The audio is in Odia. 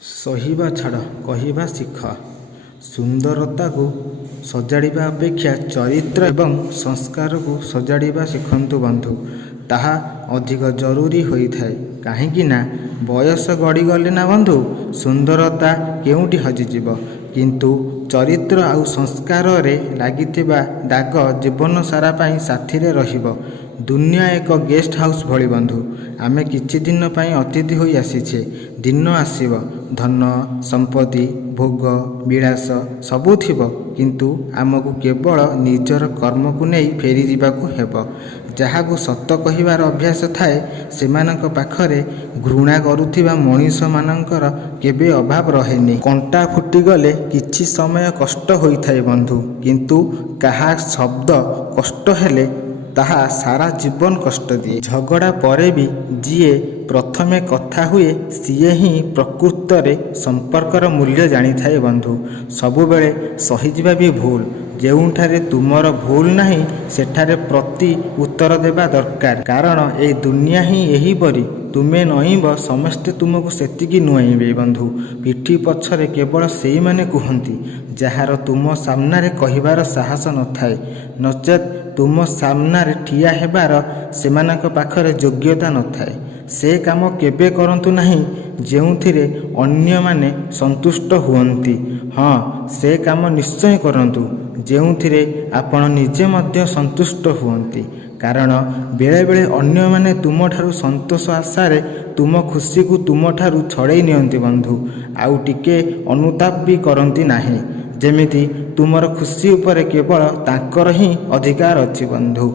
ସହିବା ଛାଡ଼, କହିବା ଶିଖ। ସୁନ୍ଦରତାକୁ ସଜାଡ଼ିବା ଅପେକ୍ଷା ଚରିତ୍ର ଏବଂ ସଂସ୍କାରକୁ ସଜାଡ଼ିବା ଶିଖନ୍ତୁ ବନ୍ଧୁ। ତାହା ଅଧିକ ଜରୁରୀ ହୋଇଥାଏ। କାହିଁକି ନା ବୟସ ଗଡ଼ିଗଲେ ନା ବନ୍ଧୁ ସୁନ୍ଦରତା କେଉଁଠି ହଜିଯିବ, କିନ୍ତୁ ଚରିତ୍ର ଆଉ ସଂସ୍କାରରେ ଲାଗିଥିବା ଦାଗ ଜୀବନ ସାରା ପାଇଁ ସାଥିରେ ରହିବ। ଦୁନିଆ ଏକ ଗେଷ୍ଟ ହାଉସ୍ ଭଳି ବନ୍ଧୁ। ଆମେ କିଛି ଦିନ ପାଇଁ ଅତିଥି ହୋଇ ଆସିଛେ। ଦିନ ଆସିବ, ଧନ ସମ୍ପତ୍ତି ଭୋଗ ବିଳାସ ସବୁ ଥିବ, କିନ୍ତୁ ଆମକୁ କେବଳ ନିଜର କର୍ମକୁ ନେଇ ଫେରିଯିବାକୁ ହେବ। ଯାହାକୁ ସତ କହିବାର ଅଭ୍ୟାସ ଥାଏ, ସେମାନଙ୍କ ପାଖରେ ଘୃଣା କରୁଥିବା ମଣିଷମାନଙ୍କର କେବେ ଅଭାବ ରହେନି। କଣ୍ଟା ଫୁଟିଗଲେ କିଛି ସମୟ କଷ୍ଟ ହୋଇଥାଏ ବନ୍ଧୁ, କିନ୍ତୁ କାହା ଶବ୍ଦ କଷ୍ଟ ହେଲେ ତାହା ସାରା ଜୀବନ କଷ୍ଟ ଦିଏ। ଝଗଡ଼ା ପରେ ବି ଯିଏ ପ୍ରଥମେ କଥା ହୁଏ, ସିଏ ହିଁ ପ୍ରକୃତରେ ସମ୍ପର୍କର ମୂଲ୍ୟ ଜାଣିଥାଏ ବନ୍ଧୁ। ସବୁବେଳେ ସହିଯିବା ବି ଭୁଲ। ଯେଉଁଠାରେ ତୁମର ଭୁଲ ନାହିଁ, ସେଠାରେ ପ୍ରତି ଉତ୍ତର ଦେବା ଦରକାର। କାରଣ ଏ ଦୁନିଆ ହିଁ ଏହିପରି। ତୁମେ ନଇଁବ, ସମସ୍ତେ ତୁମକୁ ସେତିକି ନୁଆଁଇବେ ବନ୍ଧୁ। ପିଠି ପଛରେ କେବଳ ସେଇମାନେ କୁହନ୍ତି, ଯାହାର ତୁମ ସାମ୍ନାରେ କହିବାର ସାହସ ନଥାଏ, ନଚେତ୍ ତୁମ ସାମ୍ନାରେ ଠିଆ ହେବାର ସେମାନଙ୍କ ପାଖରେ ଯୋଗ୍ୟତା ନଥାଏ। ସେ କାମ କେବେ କରନ୍ତୁ ନାହିଁ ଯେଉଁଥିରେ ଅନ୍ୟମାନେ ସନ୍ତୁଷ୍ଟ ହୁଅନ୍ତି। ହଁ, ସେ କାମ ନିଶ୍ଚୟ କରନ୍ତୁ ଯେଉଁଥିରେ ଆପଣ ନିଜେ ମଧ୍ୟ ସନ୍ତୁଷ୍ଟ ହୁଅନ୍ତି। କାରଣ ବେଳେବେଳେ ଅନ୍ୟମାନେ ତୁମଠାରୁ ସନ୍ତୋଷ ଆଶାରେ ତୁମ ଖୁସିକୁ ତୁମଠାରୁ ଛଡ଼େଇ ନିଅନ୍ତି ବନ୍ଧୁ। ଆଉ ଟିକେ ଅନୁତାପ ବି କରନ୍ତି ନାହିଁ, ଯେମିତି ତୁମର ଖୁସି ଉପରେ କେବଳ ତାଙ୍କର ହିଁ ଅଧିକାର ଅଛି ବନ୍ଧୁ।